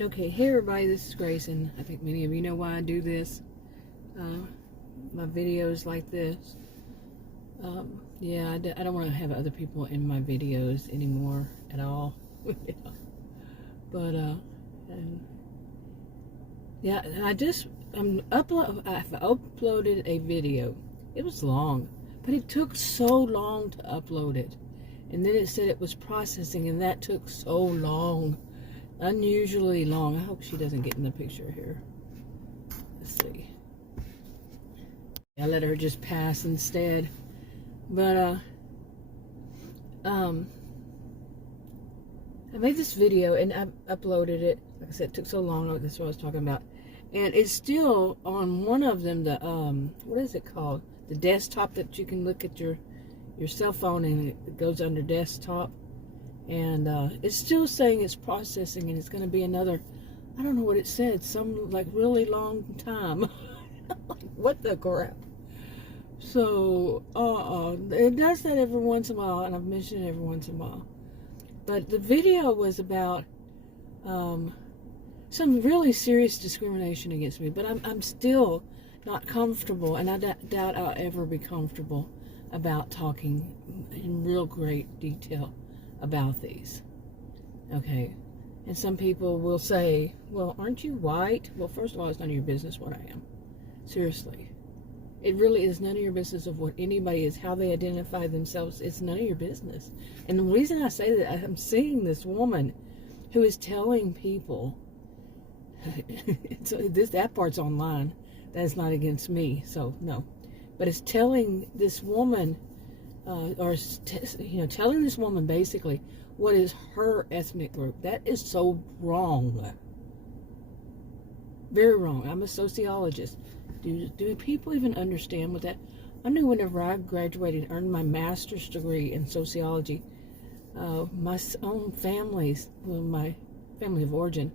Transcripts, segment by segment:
Okay, hey everybody, this is Grace, and I think many of you know why I do this. My videos like this. Yeah, I don't want to have other people in my videos anymore at all. But, and yeah, I've uploaded a video. It was long, but it took so long to upload it. And then it said it was processing, and that took so long. Unusually long. I hope she doesn't get in the picture here. Let's see. I let her just pass instead. But I made this video and I uploaded it. Like I said, it took so long. That's what I was talking about. And it's still on one of them, the what is it called? The desktop that you can look at your cell phone, and it goes under desktop. And it's still saying it's processing, and it's going to be another, I don't know what it said, some like really long time. Like, what the crap? So, it does that every once in a while, and I've mentioned it every once in a while. But the video was about some really serious discrimination against me, but I'm still not comfortable, and I doubt I'll ever be comfortable about talking in real great detail about these. Okay, and some people will say, well, aren't you white? Well, first of all, it's none of your business what I am. Seriously, it really is none of your business of what anybody is, how they identify themselves. It's none of your business. And the reason I say that, I'm seeing this woman who is telling people that part's online, that is not against me, so no, but it's telling this woman telling this woman basically what is her ethnic group. That is so wrong. Very wrong. I'm a sociologist. Do people even understand what that? I knew whenever I graduated and earned my master's degree in sociology, my own families, well, my family of origin,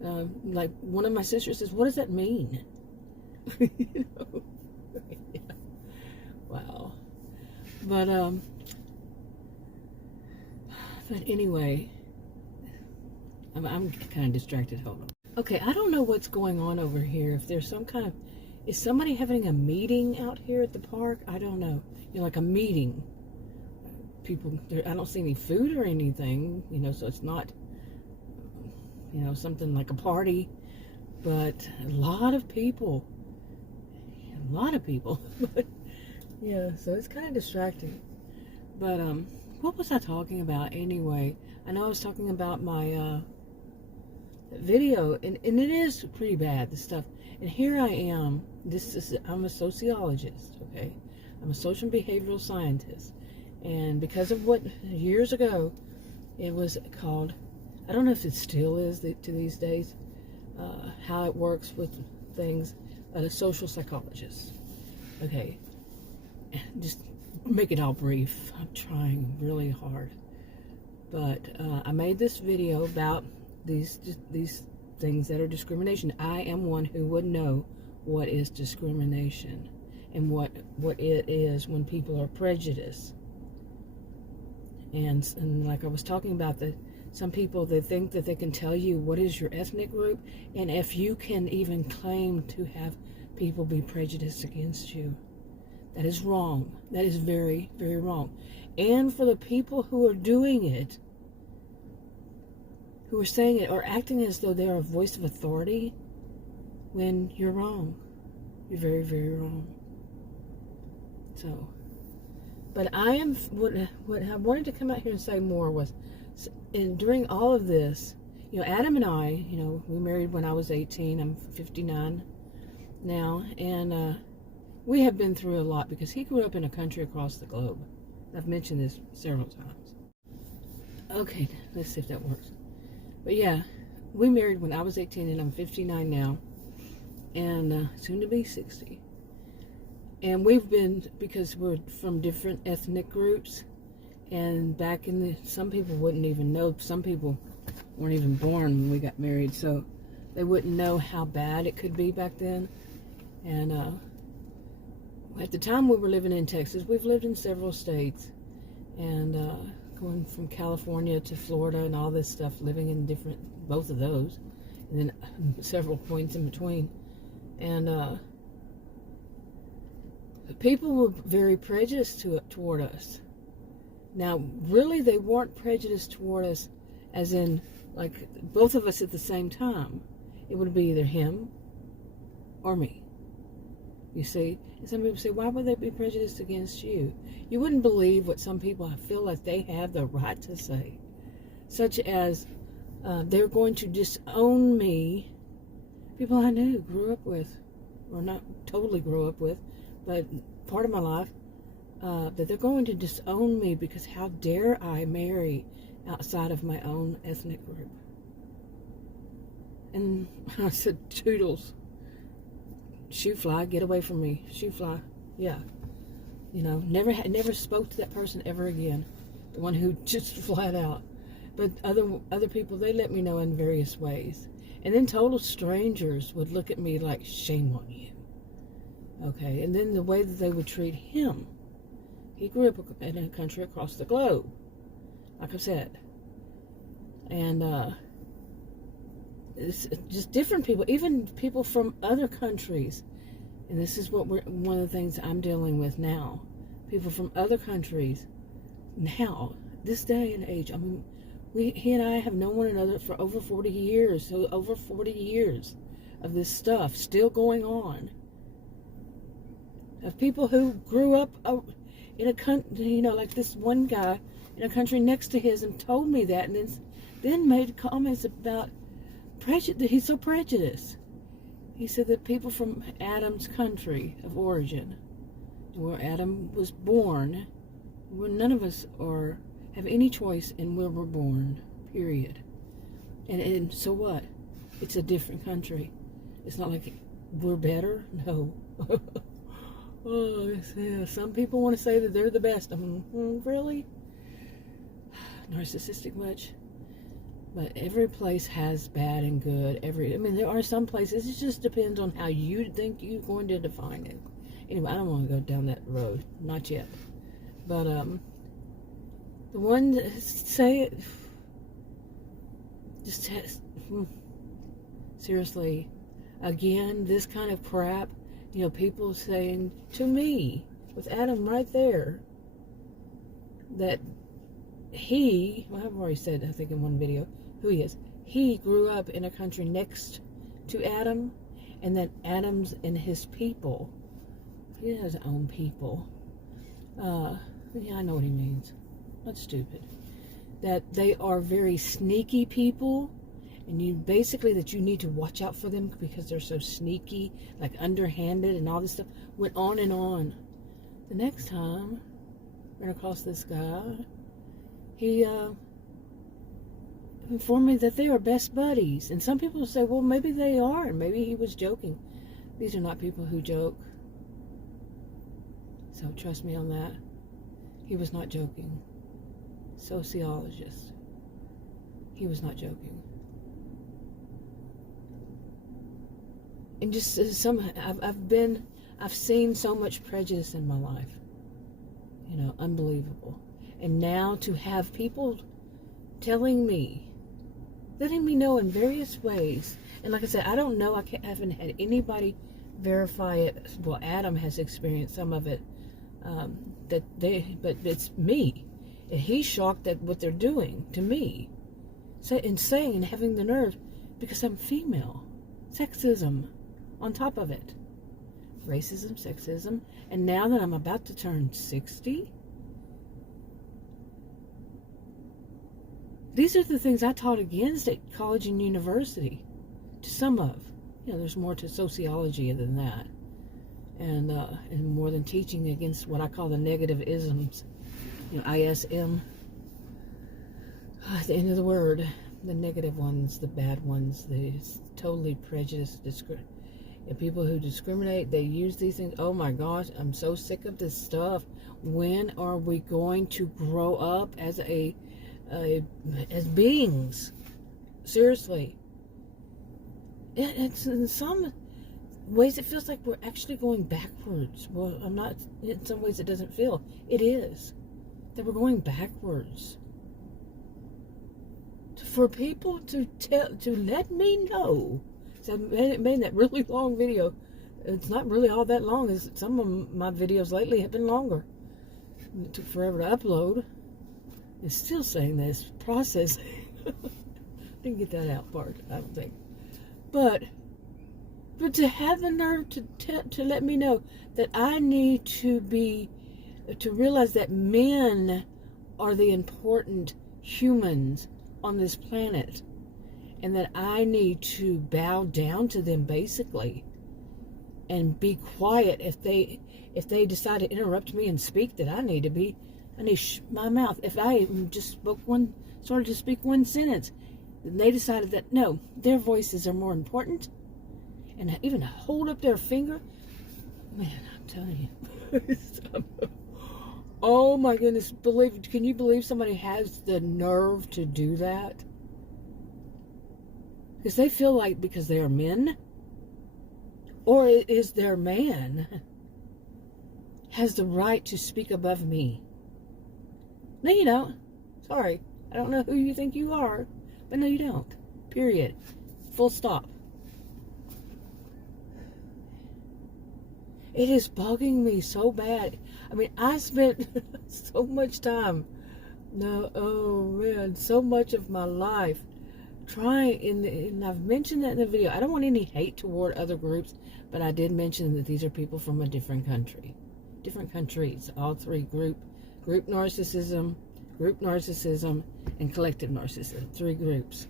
like one of my sisters says, what does that mean? You know? Yeah. Wow. But anyway, I'm kind of distracted. Hold on. Okay, I don't know what's going on over here. If there's some kind of, is somebody having a meeting out here at the park? I don't know. You know, like a meeting. People, I don't see any food or anything, you know, so it's not, you know, something like a party, but a lot of people. Yeah, so it's kind of distracting. But what was I talking about anyway? I know I was talking about my video, and it is pretty bad, this stuff. And here I am. I'm a sociologist, okay? I'm a social and behavioral scientist. And because of what years ago it was called, I don't know if it still is to these days, how it works with things, a social psychologist. Okay, just make it all brief. I'm trying really hard, but I made this video about these things that are discrimination. I am one who would know what is discrimination and what it is when people are prejudiced. And like I was talking about, some people, they think that they can tell you what is your ethnic group, and if you can even claim to have people be prejudiced against you. That is wrong. That is very, very wrong. And for the people who are doing it, who are saying it or acting as though they are a voice of authority, when you're wrong. You're very, very wrong. So, but I am, what I wanted to come out here and say more was, and during all of this, you know, Adam and I, you know, we married when I was 18. I'm 59 now, and we have been through a lot because he grew up in a country across the globe. I've mentioned this several times. Okay, let's see if that works. But yeah, we married when I was 18, and I'm 59 now, and soon to be 60. And we've been, because we're from different ethnic groups, and back in some people wouldn't even know, some people weren't even born when we got married, so they wouldn't know how bad it could be back then. And at the time we were living in Texas, we've lived in several states, and going from California to Florida and all this stuff, living in both of those. and then several points in between. And people were very prejudiced toward us. Now, really, they weren't prejudiced toward us as in, like, both of us at the same time. It would be either him or me. You see? And some people say, why would they be prejudiced against you? You wouldn't believe what some people feel like they have the right to say. Such as, they're going to disown me. People I knew, grew up with, or not totally grew up with, but part of my life, that they're going to disown me because how dare I marry outside of my own ethnic group. And I said, toodles. Shoe fly, get away from me. Shoe fly, yeah. You know, never spoke to that person ever again. The one who just flat out. But other people, they let me know in various ways. And then total strangers would look at me like, shame on you. Okay, and then the way that they would treat him. He grew up in a country across the globe, like I said. And it's just different people, even people from other countries. And this is what one of the things I'm dealing with now. People from other countries now, this day and age. I mean, he and I have known one another for over 40 years. So over 40 years of this stuff still going on. Of people who grew up in a country, you know, like this one guy in a country next to his, and told me that, and then made comments about prejudice. He's so prejudiced. He said that people from Adam's country of origin, where Adam was born, where none of us have any choice in where we're born, period. And so what? It's a different country. It's not like we're better. No. Oh, yeah. Some people want to say that they're the best. Really? Narcissistic much? But every place has bad and good. I mean, there are some places. It just depends on how you think you're going to define it. Anyway, I don't want to go down that road. Not yet. But the one that say it, just seriously, again, this kind of crap. You know, people saying to me, with Adam right there, that well, I've already said, I think in one video, who he is. He grew up in a country next to Adam, and that Adam's and his people, he has his own people. Yeah, I know what he means. Not stupid. That they are very sneaky people. And that you need to watch out for them because they're so sneaky, like underhanded and all this stuff. Went on and on. The next time I ran across this guy, he informed me that they are best buddies. And some people say, well, maybe they are, and maybe he was joking. These are not people who joke. So trust me on that. He was not joking. Sociologist. He was not joking. And just I've seen so much prejudice in my life. You know, unbelievable. And now to have people letting me know in various ways. And like I said, I don't know, I haven't had anybody verify it. Well, Adam has experienced some of it. But it's me. And he's shocked at what they're doing to me. So insane, having the nerve, because I'm female. Sexism. On top of it, racism, sexism, and now that I'm about to turn 60, these are the things I taught against at college and university. To some of, you know, there's more to sociology than that, and more than teaching against what I call the negative isms, you know, ISM. At the end of the word, the negative ones, the bad ones, the totally prejudiced, and people who discriminate, they use these things. Oh my gosh, I'm so sick of this stuff. When are we going to grow up as as beings? Seriously. It's in some ways it feels like we're actually going backwards. Well, I'm not. In some ways it doesn't feel. It is. That we're going backwards. for people to let me know. So I made that really long video. It's not really all that long. As some of my videos lately have been longer. It took forever to upload. It's still saying this processing. Didn't get that out part, I don't think. But to have the nerve to let me know that I need to realize that men are the important humans on this planet, and that I need to bow down to them basically, and be quiet if they decide to interrupt me and speak. That I need my mouth. If I even just started to speak one sentence, then they decided that no, their voices are more important, and even hold up their finger. Man, I'm telling you. Oh my goodness, can you believe somebody has the nerve to do that? Because they feel like because they are men, or is their man, has the right to speak above me. No, you don't. Sorry. I don't know who you think you are, but no, you don't. Period. Full stop. It is bugging me so bad. I mean, I spent so much time, so much of my life trying, and I've mentioned that in the video. I don't want any hate toward other groups, but I did mention that these are people from a different country. Different countries. All three: group narcissism, and collective narcissism. 3 groups.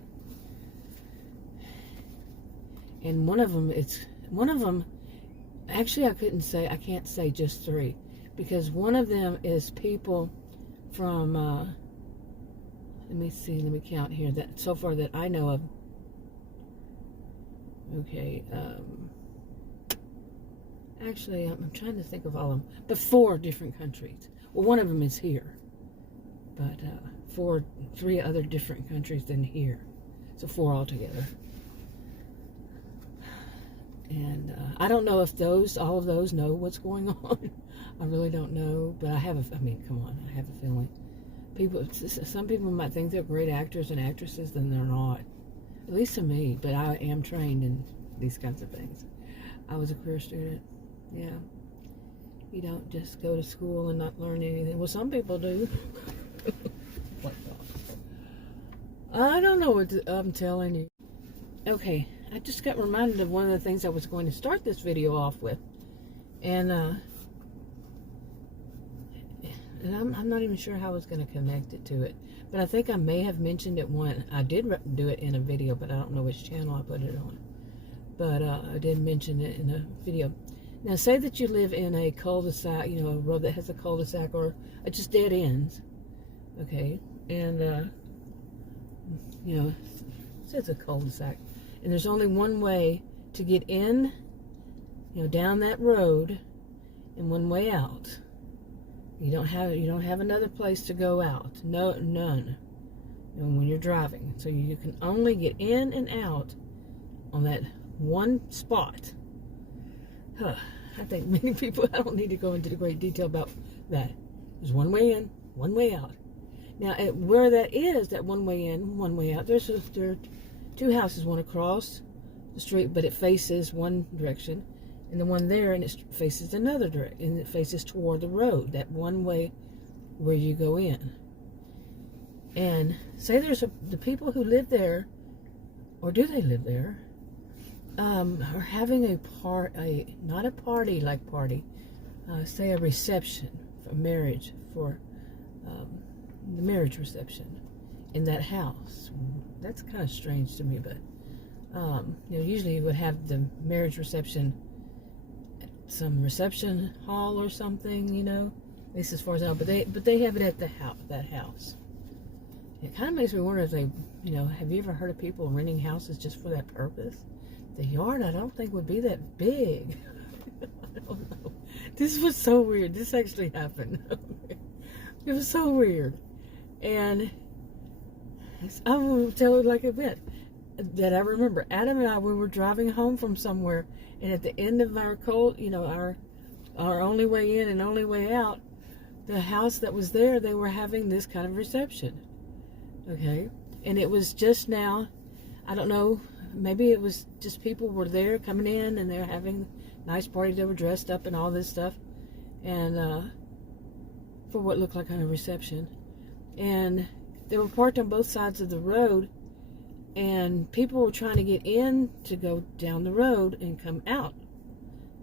And one of them, actually I can't say just 3, because one of them is people from, let me count here, that so far that I know of. Okay, actually, I'm trying to think of all of them, but 4 different countries. Well, one of them is here, but 3 other different countries than here, so 4 altogether. And I don't know if all of those know what's going on. I really don't know, but I have come on, I have a feeling. Some people might think they're great actors and actresses, then they're not. At least to me, but I am trained in these kinds of things. I was a career student. Yeah. You don't just go to school and not learn anything. Well, some people do. I don't know what I'm telling you. Okay, I just got reminded of one of the things I was going to start this video off with. And I'm not even sure how I was going to connect it to it. But I think I may have mentioned it once. I did do it in a video, but I don't know which channel I put it on. But I did mention it in a video. Now, say that you live in a cul-de-sac, a road that has a cul-de-sac or just dead ends. Okay? And, it says a cul-de-sac. And there's only one way to get in, down that road, and one way out. You don't have another place to go out. No, none. When you're driving. So you can only get in and out on that one spot. I think many people, I don't need to go into the great detail about that. There's one way in, one way out. Now, where that is, that one way in, one way out, there are 2 houses, one across the street, but it faces one direction, and the one there, and it faces another direction, and it faces toward the road, that one way where you go in. And say there's the people who live there, or do they live there, are having not a party like party, say a reception for marriage, for the marriage reception in that house. That's kind of strange to me, but usually you would have the marriage reception at some reception hall or something, at least as far as I know, but they have it at that house. It kind of makes me wonder if they, have you ever heard of people renting houses just for that purpose? The yard, I don't think, would be that big. I don't know. This was so weird. This actually happened. It was so weird. And I will tell it like it went. That I remember Adam and I, we were driving home from somewhere, and at the end of our our only way in and only way out, the house that was there, they were having this kind of reception. Okay? And it was just now, I don't know, maybe it was just people were there coming in and they're having a nice party. They were dressed up and all this stuff. And for what looked like a reception. And they were parked on both sides of the road. And people were trying to get in to go down the road and come out.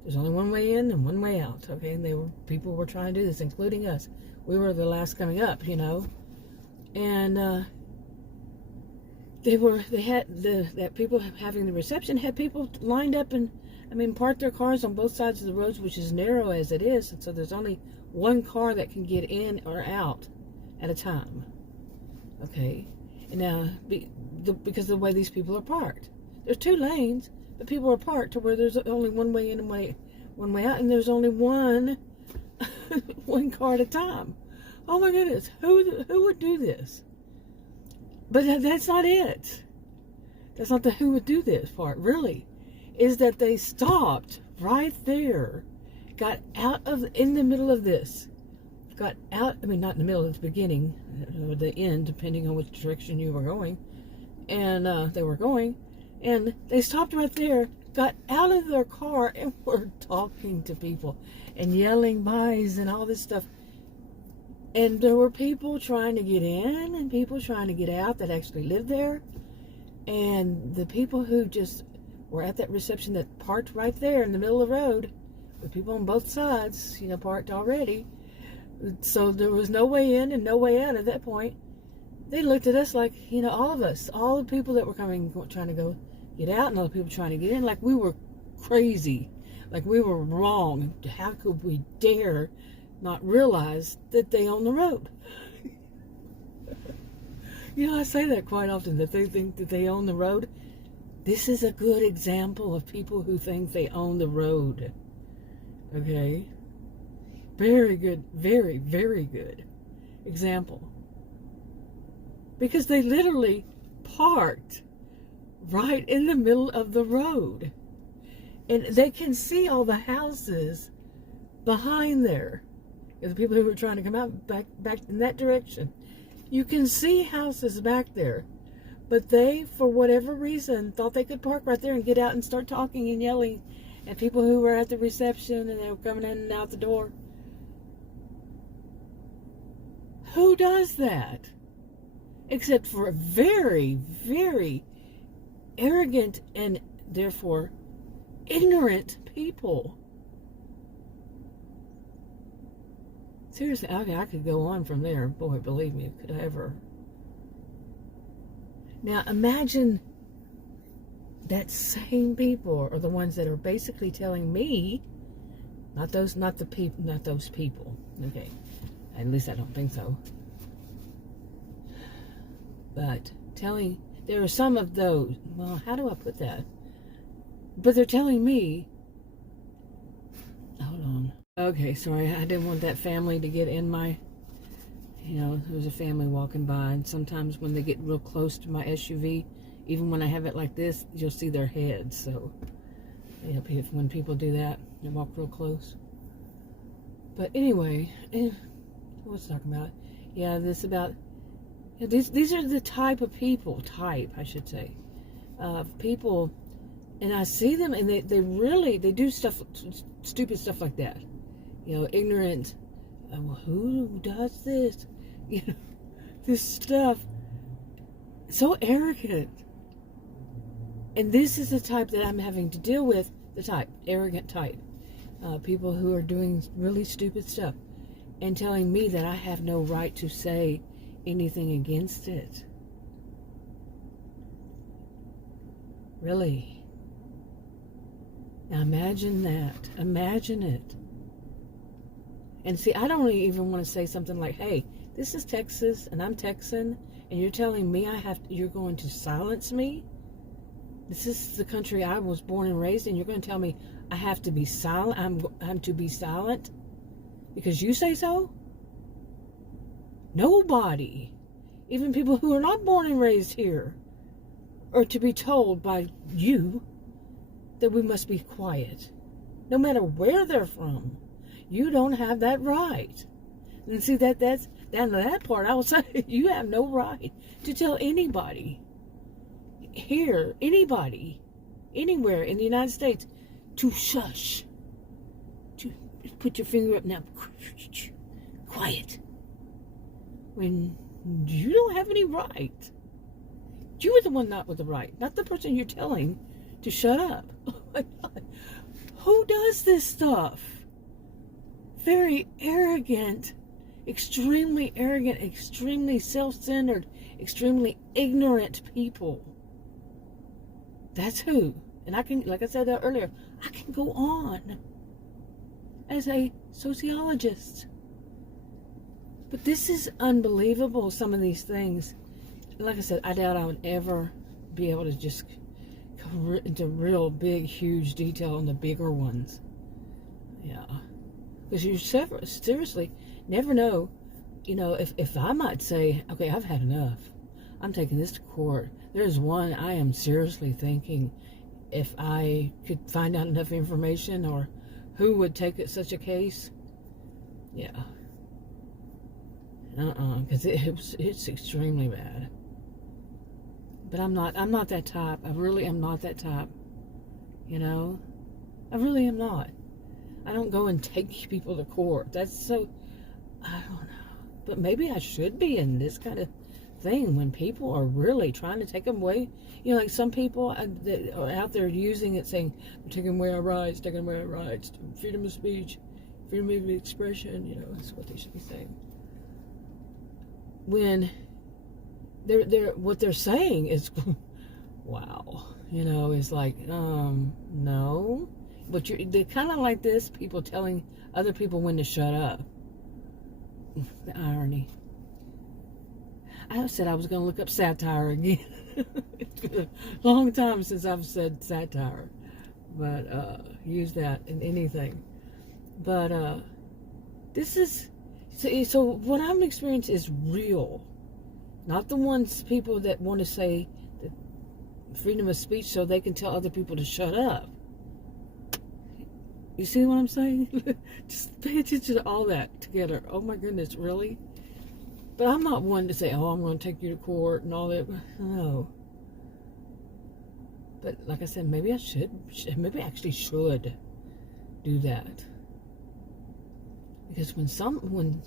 There's only one way in and one way out, okay? And people were trying to do this, including us. We were the last coming up, you know. And that people having the reception had people lined up and, parked their cars on both sides of the roads, which is narrow as it is. And so there's only one car that can get in or out at a time, okay? And now, because of the way these people are parked, there's 2 lanes, but people are parked to where there's only one way in and one way out, and there's only one car at a time. Oh my goodness, who would do this? But that's not it. That's not the who would do this part, really. Is that they stopped right there, got out in the middle of this, got out, not in the middle, it's the beginning, or the end, depending on which direction you were going, and they were going, and they stopped right there, got out of their car, and were talking to people, and yelling buys and all this stuff. And there were people trying to get in, and people trying to get out that actually lived there, and the people who just were at that reception that parked right there in the middle of the road, with people on both sides, parked already, so there was no way in and no way out at that point. They looked at us like, all of us, all the people that were trying to get out, and all the people trying to get in, like we were crazy, like we were wrong. How could we dare not realize that they own the road? I say that quite often, that they think that they own the road. This is a good example of people who think they own the road. Okay? Very good, very, very good example. Because they literally parked right in the middle of the road. And they can see all the houses behind there. The people who were trying to come out back in that direction. You can see houses back there. But they, for whatever reason, thought they could park right there and get out and start talking and yelling at people who were at the reception and they were coming in and out the door. Who does that? Except for very, very arrogant and therefore ignorant people. Seriously, I could go on from there. Boy, believe me, could I ever. Now imagine that same people are the ones that are basically telling me, not those people. Okay, at least I don't think so. But there are some of those. Well, how do I put that? But they're telling me. Hold on. Okay, sorry, I didn't want that family to get in my. There was a family walking by, and sometimes when they get real close to my SUV, even when I have it like this, you'll see their heads. So, when people do that, they walk real close. But anyway, what was I talking about? Yeah, these are the type of people, I should say, people, and I see them, and they do stuff, stupid stuff like that. Ignorant. Well, who does this? This stuff. So arrogant. And this is the type that I'm having to deal with, arrogant type. People who are doing really stupid stuff and telling me that I have no right to say anything against it. Really? Now imagine that. Imagine it. And see, I don't even want to say something like, hey, this is Texas, and I'm Texan, and you're telling me you're going to silence me? This is the country I was born and raised in. You're going to tell me I have to be silent? I'm to be silent because you say so? Nobody, even people who are not born and raised here, are to be told by you that we must be quiet, no matter where they're from. You don't have that right. And see, that's down to that part, I will say you have no right to tell anybody here, anybody, anywhere in the United States, to shush, to put your finger up now, quiet, when you don't have any right. You are the one not with the right, not the person you're telling to shut up. Oh my God. Who does this stuff? Very arrogant, extremely self-centered, extremely ignorant people. That's who. And I can, like I said earlier, I can go on as a sociologist. But this is unbelievable, some of these things. Like I said, I doubt I would ever be able to just go into real big, huge detail on the bigger ones. Yeah. Because you seriously never know, if I might say, okay, I've had enough. I'm taking this to court. There's one I am seriously thinking, if I could find out enough information, or who would take such a case. Yeah. Because it's extremely bad. But I'm not that type. I really am not that type. I really am not. I don't go and take people to court. That's so, I don't know. But maybe I should be in this kind of thing when people are really trying to take them away. Like some people that are out there using it, saying, they're taking away our rights, freedom of speech, freedom of expression, that's what they should be saying. When what they're saying is, wow, is like, no. But they're kind of like this, people telling other people when to shut up. The irony. I said I was going to look up satire again. It's been a long time since I've said satire. But use that in anything. But this is, so what I'm experiencing is real. Not the ones, people that want to say that freedom of speech so they can tell other people to shut up. You see what I'm saying? Just pay attention to all that together. Oh my goodness, really? But I'm not one to say, oh, I'm going to take you to court and all that. No. But like I said, maybe I should. Maybe I actually should do that. Because when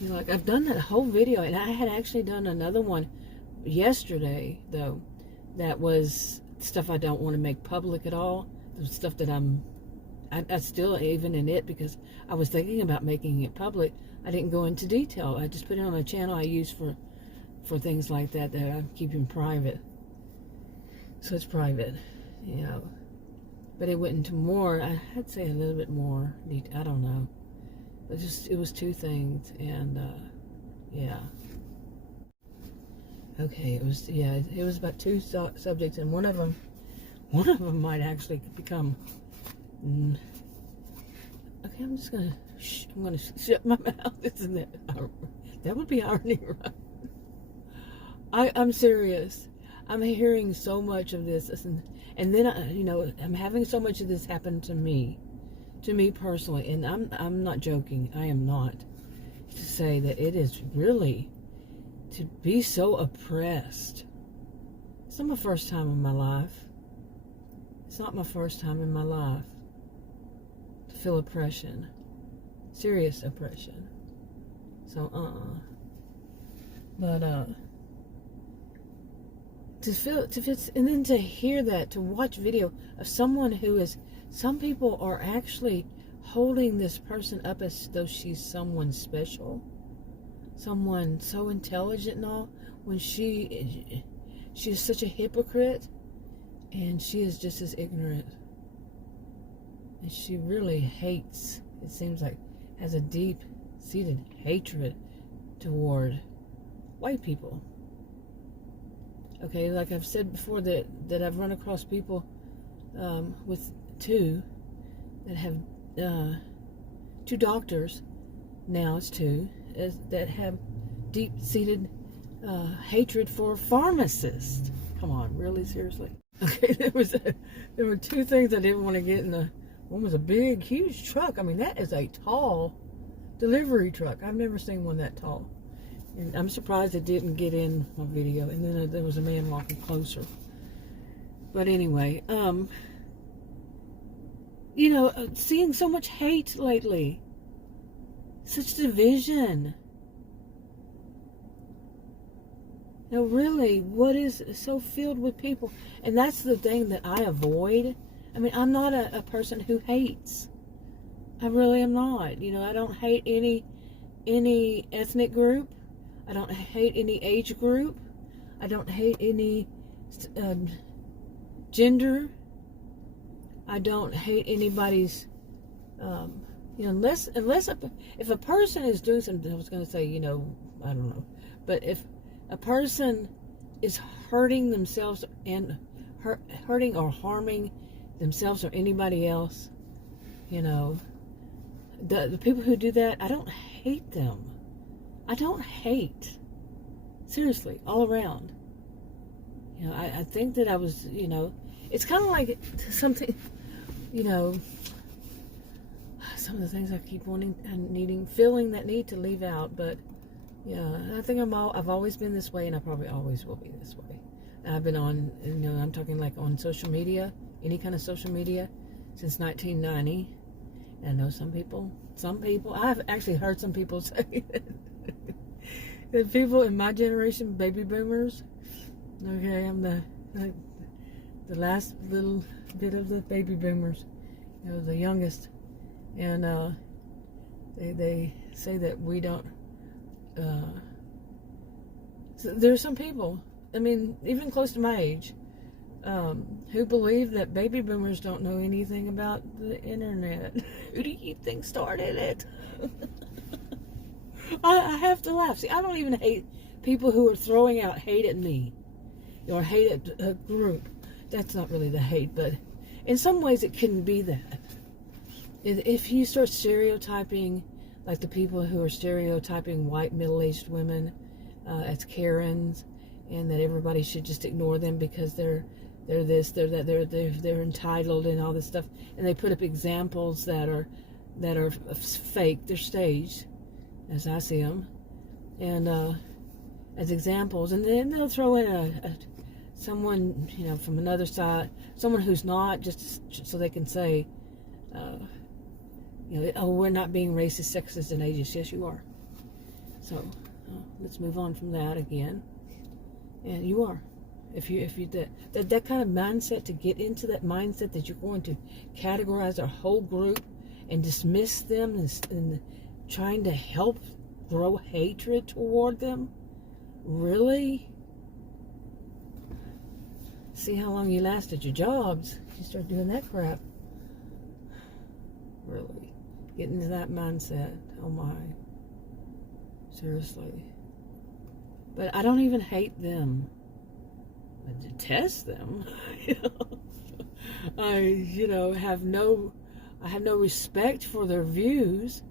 like I've done that whole video, and I had actually done another one yesterday, though, that was stuff I don't want to make public at all. The stuff that I still, even in it, because I was thinking about making it public, I didn't go into detail. I just put it on a channel I use for things like that I'm keeping private. So it's private, But it went into more, I'd say a little bit more detail. I don't know. But it was two things, and yeah. Okay, it was about two subjects, and one of them might actually become. Okay, I'm gonna shut my mouth. Isn't that would be irony, right? I'm serious. I'm hearing so much of this, and then I'm having so much of this happen to me personally, and I'm not joking. I am not, to say that it is really to be so oppressed. It's not my first time in my life. It's not my first time in my life to feel oppression, serious oppression. So but and then to hear that, to watch video of someone who is, some people are actually holding this person up as though she's someone special, someone so intelligent and all, when she is such a hypocrite, and she is just as ignorant, and she really hates, it seems like, has a deep-seated hatred toward white people. Okay, like I've said before, that I've run across people with two that have two doctors, now it's two, that have deep-seated hatred for pharmacists. Come on, really, seriously? Okay, there were two things I didn't want to get in the. One was a big, huge truck. I mean, that is a tall delivery truck. I've never seen one that tall. And I'm surprised it didn't get in my video. And then there was a man walking closer. But anyway, you know, seeing so much hate lately. Such division. Now, really, what is so filled with people? And that's the thing that I avoid. I mean, I'm not a person who hates. I really am not. You know, I don't hate any ethnic group. I don't hate any age group. I don't hate any gender. I don't hate anybody's, you know, unless if a person is doing something, I was going to say, you know, I don't know, but if a person is hurting themselves and hurting or harming themselves or anybody else, you know, the people who do that, I don't hate them. I don't hate. Seriously, all around. You know, I think that I was, you know, it's kind of like something, you know, some of the things I keep wanting and feeling that need to leave out, but yeah, I think I've always been this way, and I probably always will be this way. I've been on, you know, I'm talking like on social media, any kind of social media, since 1990. And I know some people, I've actually heard some people say that people in my generation, baby boomers, okay, I'm the last little bit of the baby boomers, you know, the youngest, and they say that we don't. So there are some people, I mean, even close to my age, who believe that baby boomers don't know anything about the internet. Who do you think started it? I have to laugh. See, I don't even hate people who are throwing out hate at me or hate at a group. That's not really the hate, but in some ways it can be that. If you start stereotyping, like the people who are stereotyping white middle-aged women as Karens, and that everybody should just ignore them because they're this, they're that, they're entitled and all this stuff, and they put up examples that are fake, they're staged, as I see them, and as examples, and then they'll throw in someone, you know, from another side, someone who's not, just so they can say, you know, oh, we're not being racist, sexist, and ageist. Yes, you are. So let's move on from that again. And you are, if you that kind of mindset, to get into that mindset that you're going to categorize our whole group and dismiss them and trying to help grow hatred toward them. Really? See how long you last at your jobs. You start doing that crap. Really. Get into that mindset. Oh my. Seriously. But I don't even hate them. I detest them. I have no respect for their views.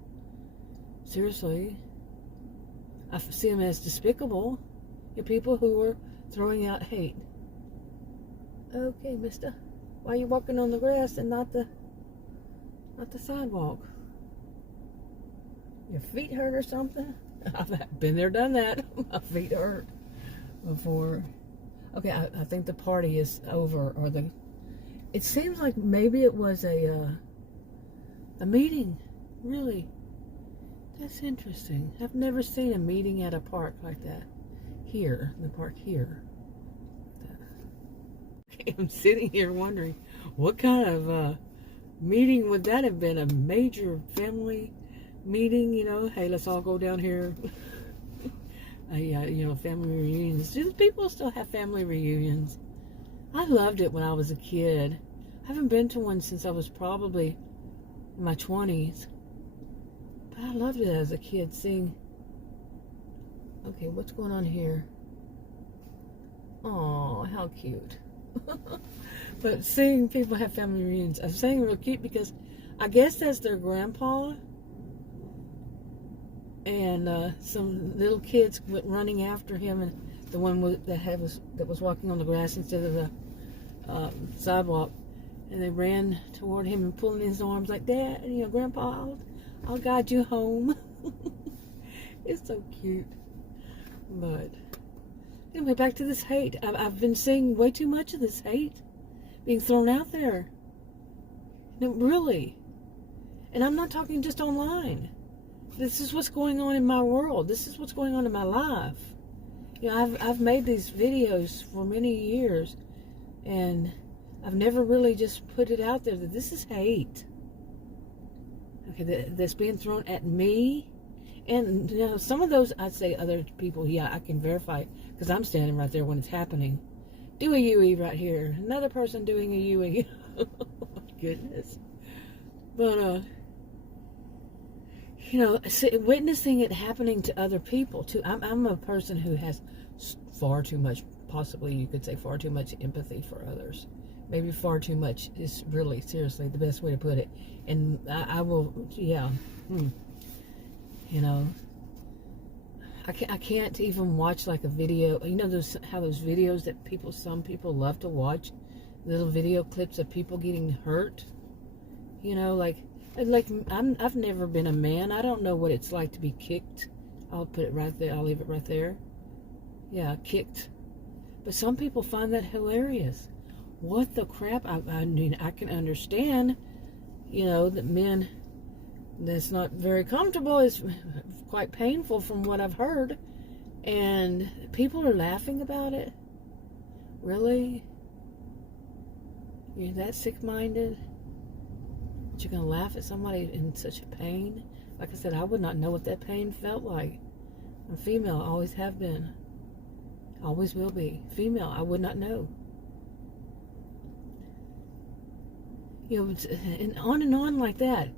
Seriously. I see them as despicable. The people who are throwing out hate. Okay, mister. Why are you walking on the grass and not the sidewalk? Your feet hurt or something? I've been there, done that. My feet hurt before. Okay, I think the party is over, or it seems like maybe it was a meeting. Really, that's interesting. I've never seen a meeting at a park like that. Here, the park here. Okay, I'm sitting here wondering, what kind of meeting would that have been? A major family meeting, you know? Hey, let's all go down here. Family reunions. Do people still have family reunions? I loved it when I was a kid. I haven't been to one since I was probably in my 20s. But I loved it as a kid, seeing... Okay, what's going on here? Oh, how cute. But seeing people have family reunions, I'm saying real cute because I guess that's their grandpa. And some little kids went running after him, and the one that was walking on the grass instead of the sidewalk, and they ran toward him and pulling his arms like, Dad, Grandpa, I'll guide you home. It's so cute. But anyway, back to this hate. I've been seeing way too much of this hate being thrown out there. No, really. And I'm not talking just online. This is what's going on in my world. This is what's going on in my life. You know, I've made these videos for many years, and I've never really just put it out there that this is hate. Okay, that's being thrown at me. And you know, some of those, I'd say other people, yeah, I can verify because I'm standing right there when it's happening. Do a UE right here. Another person doing a UE. Oh my goodness. But, you know, witnessing it happening to other people, too. I'm a person who has far too much, possibly you could say far too much empathy for others. Maybe far too much is really, seriously, the best way to put it. And I will, yeah. You know, I can't even watch like a video. You know how those videos that some people love to watch, little video clips of people getting hurt. You know, like I've never been a man. I don't know what it's like to be kicked. I'll put it right there. I'll leave it right there. Yeah, kicked. But some people find that hilarious. What the crap? I mean, I can understand. You know that men. That's not very comfortable. It's quite painful from what I've heard. And people are laughing about it. Really? You're that sick-minded? That you're going to laugh at somebody in such pain? Like I said, I would not know what that pain felt like. I'm female. I always have been. Always will be. Female. I would not know. You know, and on like that.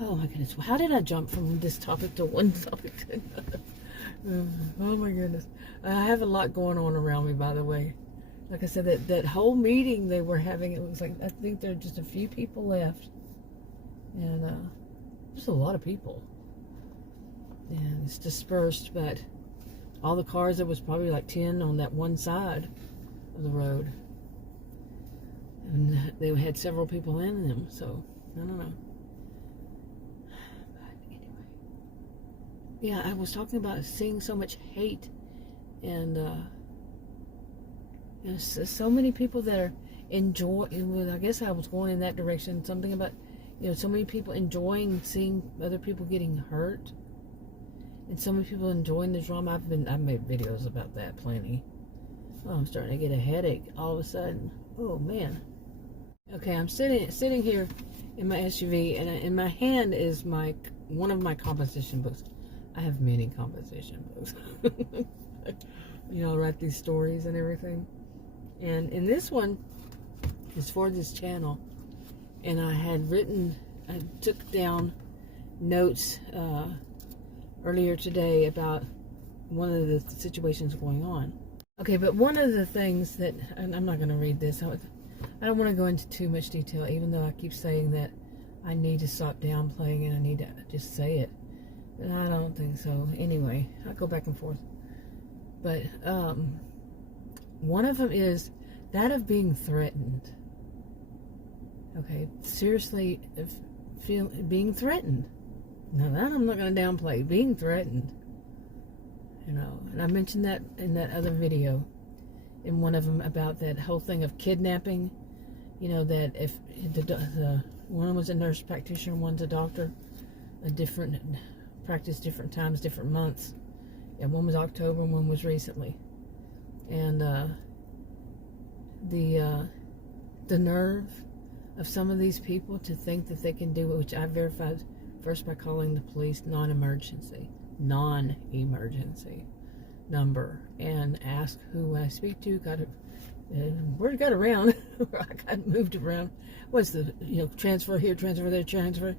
Oh my goodness, how did I jump from this topic to one topic to another? Oh my goodness. I have a lot going on around me, by the way. Like I said, that whole meeting they were having, it was like, I think there are just a few people left. And there's a lot of people. And it's dispersed, but all the cars, there was probably like 10 on that one side of the road. And they had several people in them, so I don't know. Yeah, I was talking about seeing so much hate, and you know, so many people that are enjoying. I guess I was going in that direction. Something about, you know, so many people enjoying seeing other people getting hurt, and so many people enjoying the drama. I've made videos about that plenty. Oh, I'm starting to get a headache all of a sudden. Oh man. Okay, I'm sitting here in my SUV, and in my hand is one of my composition books. I have many composition books. You know, I write these stories and everything. And in this one is for this channel. And I took down notes earlier today about one of the situations going on. Okay, but one of the things that, and I'm not going to read this. I don't want to go into too much detail, even though I keep saying that I need to stop downplaying and I need to just say it. But I don't think so. Anyway, I go back and forth. But one of them is that of being threatened. Okay, seriously, being threatened. Now that I'm not going to downplay, being threatened. You know, and I mentioned that in that other video, in one of them, about that whole thing of kidnapping. You know, that if the one was a nurse practitioner, one's a doctor, practice different times, different months, and one was October and one was recently. And the nerve of some of these people to think that they can do it, which I verified first by calling the police non-emergency number and ask who I speak to. Word got around. I got moved around. What's the, you know, transfer here, transfer there, transfer,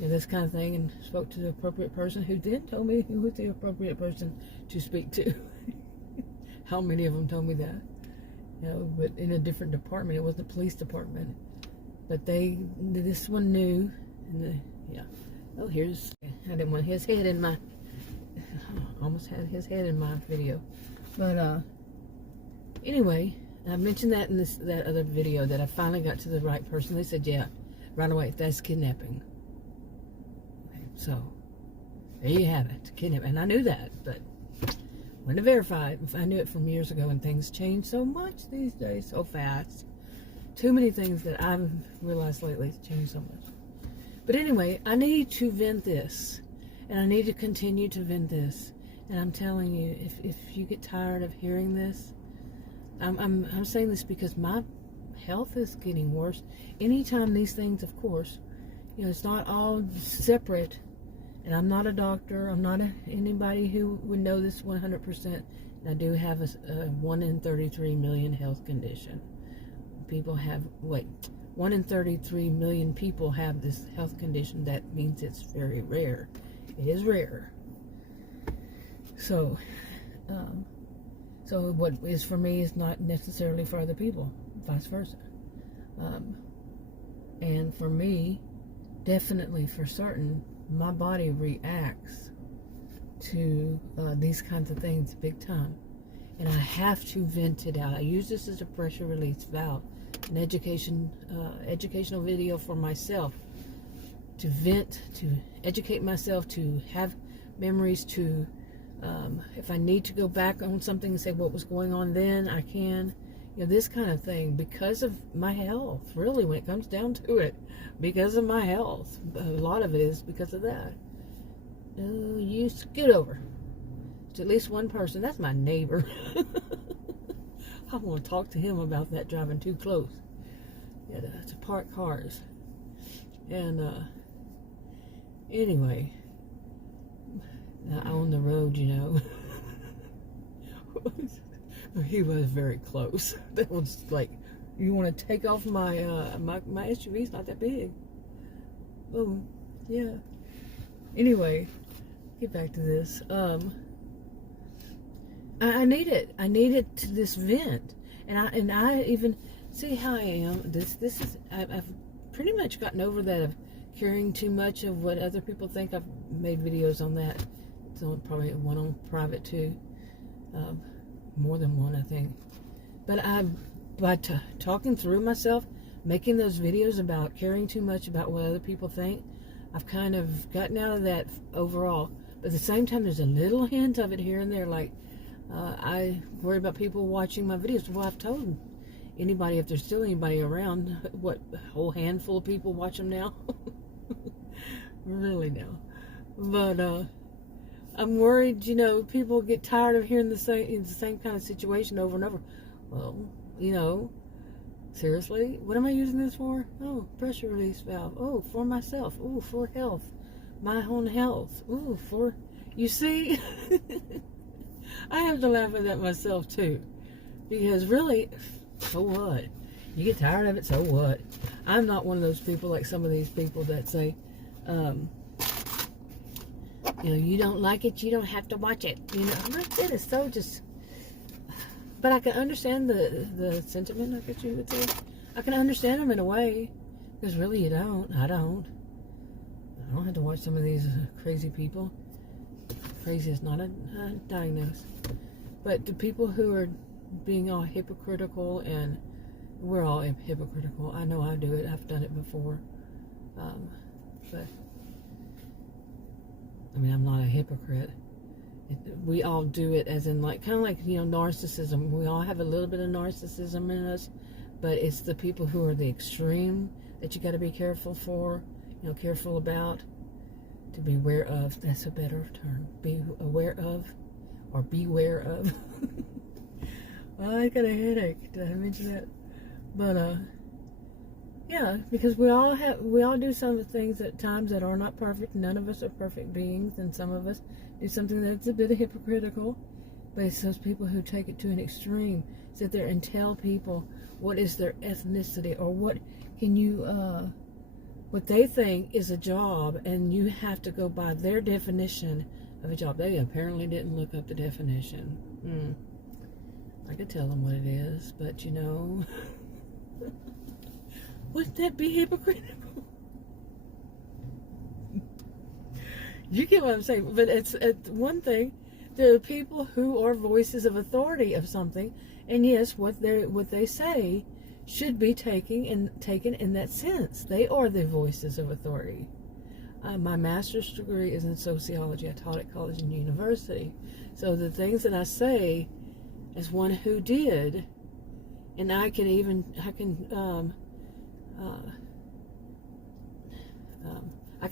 you know, this kind of thing, and spoke to the appropriate person, who then told me who was the appropriate person to speak to. How many of them told me that? You know, but in a different department. It wasn't the police department, but this one knew. And yeah. Oh, I didn't want his head in my. Almost had his head in my video, but anyway, I mentioned that in that other video, that I finally got to the right person. They said, yeah, right away, that's kidnapping. Okay, so there you have it, kidnapping. And I knew that, but went to verify. I knew it from years ago, and things change so much these days, so fast. Too many things that I've realized lately change so much. But anyway, I need to vent this, and I need to continue to vent this. And I'm telling you, if you get tired of hearing this, I'm saying this because my health is getting worse. Anytime these things, of course, it's not all separate. And I'm not a doctor. I'm not anybody who would know this 100%. And I do have a 1 in 33 million health condition. 1 in 33 million people have this health condition. That means it's very rare. It is rare. So what is for me is not necessarily for other people, vice versa. And for me, definitely for certain, my body reacts to these kinds of things big time. And I have to vent it out. I use this as a pressure release valve, an educational video for myself, to vent, to educate myself, to have memories, to if I need to go back on something and say what was going on then, I can. This kind of thing, because of my health, really, when it comes down to it, because of my health. A lot of it is because of that. Oh, you scoot over to at least one person. That's my neighbor. I want to talk to him about that, driving too close. Yeah, to park cars. And anyway, I own the road, He was very close. That was like, you want to take off my SUV's not that big. Oh, yeah. Anyway, get back to this. I need it. I need it to this vent, and I even see how I am. This is I've pretty much gotten over that of caring too much of what other people think. I've made videos on that. So probably one on private too. More than one, I think. But by talking through myself, making those videos about caring too much about what other people think, I've kind of gotten out of that overall. But at the same time, there's a little hint of it here and there. Like, I worry about people watching my videos. Well, I've told anybody, if there's still anybody around, what, a whole handful of people watch them now? Really now. But, I'm worried, people get tired of hearing the same kind of situation over and over. Well, seriously, what am I using this for? Oh, pressure release valve. Oh, for myself. Oh, for health. My own health. Oh, you see? I have to laugh at that myself too. Because really, so what? You get tired of it, so what? I'm not one of those people like some of these people that say, you don't like it, you don't have to watch it. It is so just... But I can understand the sentiment, I guess you would say. I can understand them in a way. Because really you don't. I don't have to watch some of these crazy people. Crazy is not a diagnosis. But the people who are being all hypocritical, and we're all hypocritical. I know I do it. I've done it before. But I'm not a hypocrite. We all do it as in kind of like, narcissism. We all have a little bit of narcissism in us, but it's the people who are the extreme that you got to be careful for, careful about, to beware of. That's a better term. Be aware of, or beware of. Well, I got a headache. Did I mention that? But, yeah, because we all do some things at times that are not perfect. None of us are perfect beings, and some of us do something that's a bit hypocritical. But it's those people who take it to an extreme, sit there and tell people what is their ethnicity, or what can you, what they think is a job, and you have to go by their definition of a job. They apparently didn't look up the definition. I could tell them what it is, but wouldn't that be hypocritical? You get what I'm saying? But it's one thing. There are people who are voices of authority of something, and yes, what they say should be taken in that sense. They are the voices of authority. My master's degree is in sociology. I taught at college and university. So the things that I say as one who did, and I can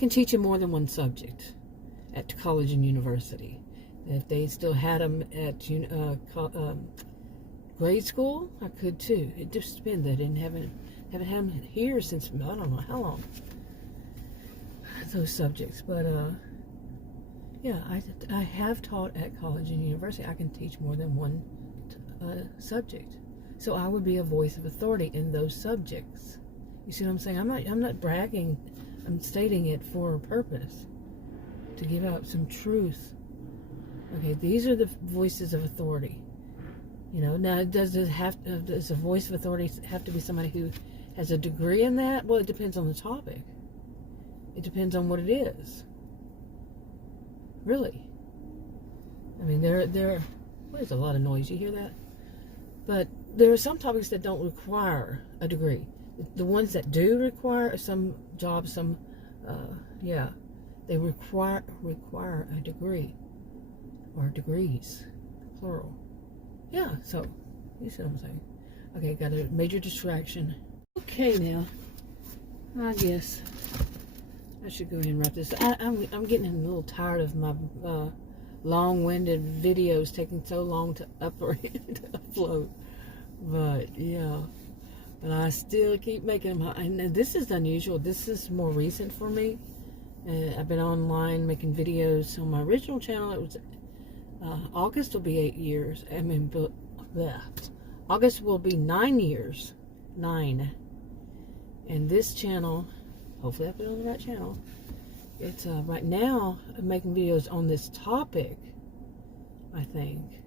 teach in more than one subject at college and university. If they still had them at grade school, I could too. It just depends. I haven't had them here since I don't know how long. Those subjects, but yeah, I have taught at college and university. I can teach more than one subject, so I would be a voice of authority in those subjects. You see what I'm saying? I'm not bragging. I'm stating it for a purpose, to give out some truth. Okay, these are the voices of authority. You know, now does a voice of authority have to be somebody who has a degree in that? Well, it depends on the topic. It depends on what it is. Really. I mean, there's a lot of noise. You hear that? But there are some topics that don't require a degree. The ones that do require some jobs, they require a degree, or degrees, plural. Yeah, so you see what I'm saying. Okay, got a major distraction. Okay, now I guess I should go ahead and wrap this. I'm getting a little tired of my long-winded videos taking so long to upload. But yeah, but I still keep making them. And this is unusual. This is more recent for me. I've been online making videos on my original channel. It was August will be 8 years. I mean, August will be 9 years. 9. And this channel, hopefully I put it on the right channel. It's right now I'm making videos on this topic. I think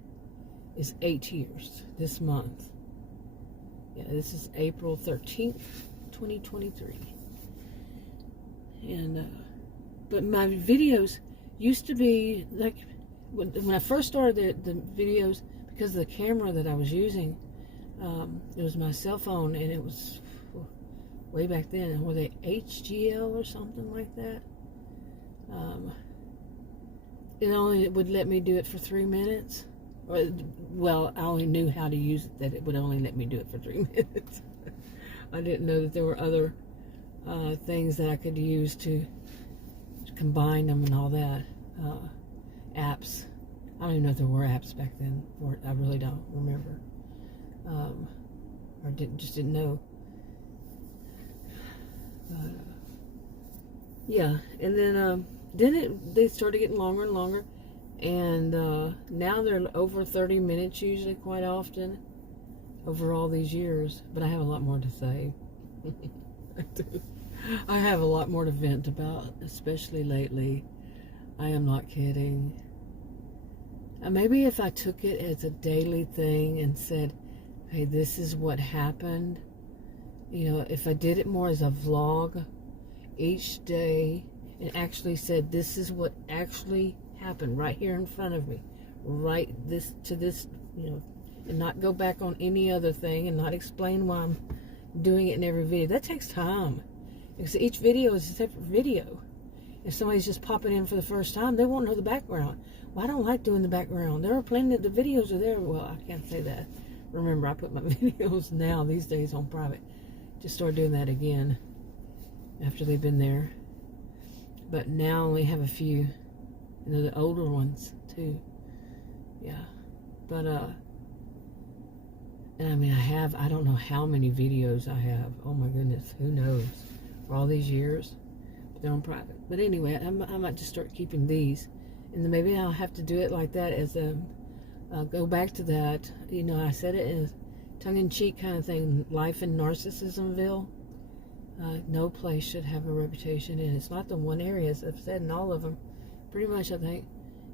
is 8 years this month. Yeah, this is April 13th, 2023. And but my videos used to be like when I first started the videos, because of the camera that I was using, it was my cell phone, and it was way back then. Were they HGL or something like that? It only would let me do it for 3 minutes. Well, I only knew how to use it, that it would only let me do it for 3 minutes. I didn't know that there were other things that I could use to combine them and all that. Apps. I don't even know if there were apps back then. I really don't remember. Or just didn't know. Yeah, and then they started getting longer and longer, and now they're over 30 minutes usually, quite often, over all these years. But I have a lot more to say. I do. I have a lot more to vent about, especially lately. I am not kidding. Maybe if I took it as a daily thing and said, hey, this is what happened. You know, if I did it more as a vlog each day and actually said, this is what actually happened right here in front of me. Right to this, you know, and not go back on any other thing and not explain why I'm doing it in every video. That takes time. Because each video is a separate video. If somebody's just popping in for the first time, they won't know the background. Well, I don't like doing the background. There are plenty of the videos are there. Well, I can't say that. Remember, I put my videos now these days on private. Just started doing that again after they've been there. But now I only have a few. You know, the older ones too. Yeah. But and I mean, I don't know how many videos I have. Oh my goodness, who knows? For all these years, but they're on private. But anyway, I might just start keeping these, and then maybe I'll have to do it like that as a go back to that. You know, I said it as tongue-in-cheek kind of thing. Life in Narcissismville. No place should have a reputation, and it's not the one area, as I've said in all of them. Pretty much, I think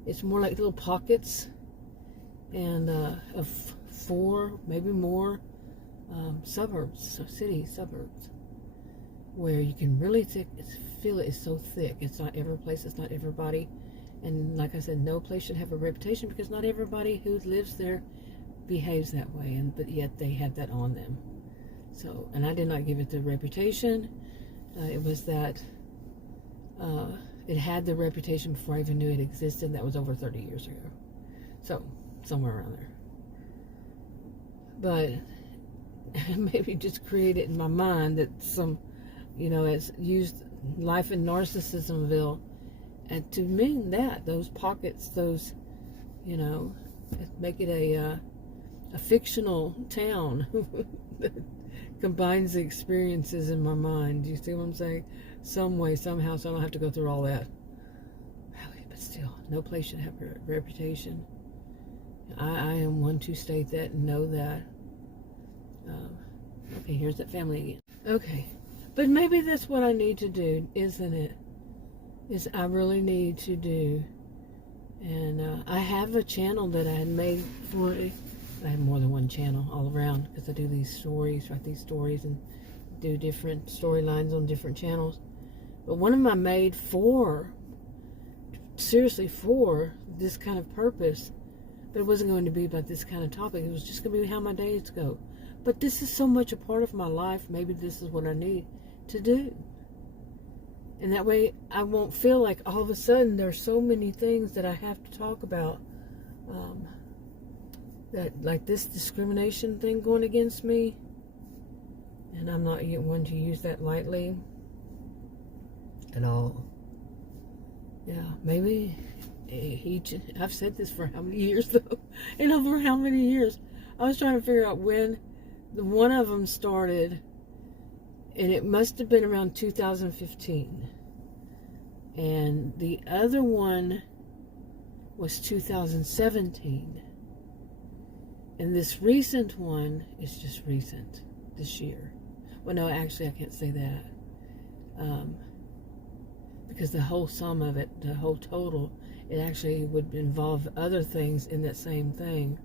it's more like little pockets, and of 4, maybe more suburbs, city suburbs, where you can really feel it is so thick. It's not every place, it's not everybody. And like I said, no place should have a reputation, because not everybody who lives there behaves that way, but yet they have that on them. So, and I did not give it the reputation. It was that it had the reputation before I even knew it existed. That was over 30 years ago. So, somewhere around there. But maybe just create it in my mind that some, it's used life in Narcissismville and to mean that, those pockets, those, make it a fictional town that combines the experiences in my mind. Do you see what I'm saying? Some way, somehow, so I don't have to go through all that. But still, no place should have a reputation. I am one to state that and know that. Okay, here's that family again. Okay, but maybe that's what I need to do, isn't it? Is I really need to do. And I have a channel that I had made for it. I have more than one channel all around because I do these stories, write these stories, and do different storylines on different channels. But one of them I made seriously for this kind of purpose. But it wasn't going to be about this kind of topic. It was just going to be how my days go. But this is so much a part of my life. Maybe this is what I need to do. And that way I won't feel like all of a sudden there's so many things that I have to talk about. That like this discrimination thing going against me. And I'm not one to use that lightly at all. Yeah, maybe I've said this for how many years though? And over how many years? I was trying to figure out when one of them started, and it must have been around 2015. And the other one was 2017. And this recent one is just recent, this year. Well, no, actually, I can't say that. Because the whole sum of it, the whole total, it actually would involve other things in that same thing.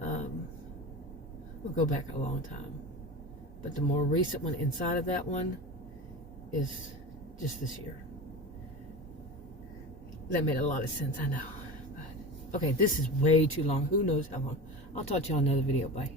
We'll go back a long time. But the more recent one inside of that one is just this year. That made a lot of sense, I know. But, okay, this is way too long. Who knows how long. I'll talk to you on another video. Bye.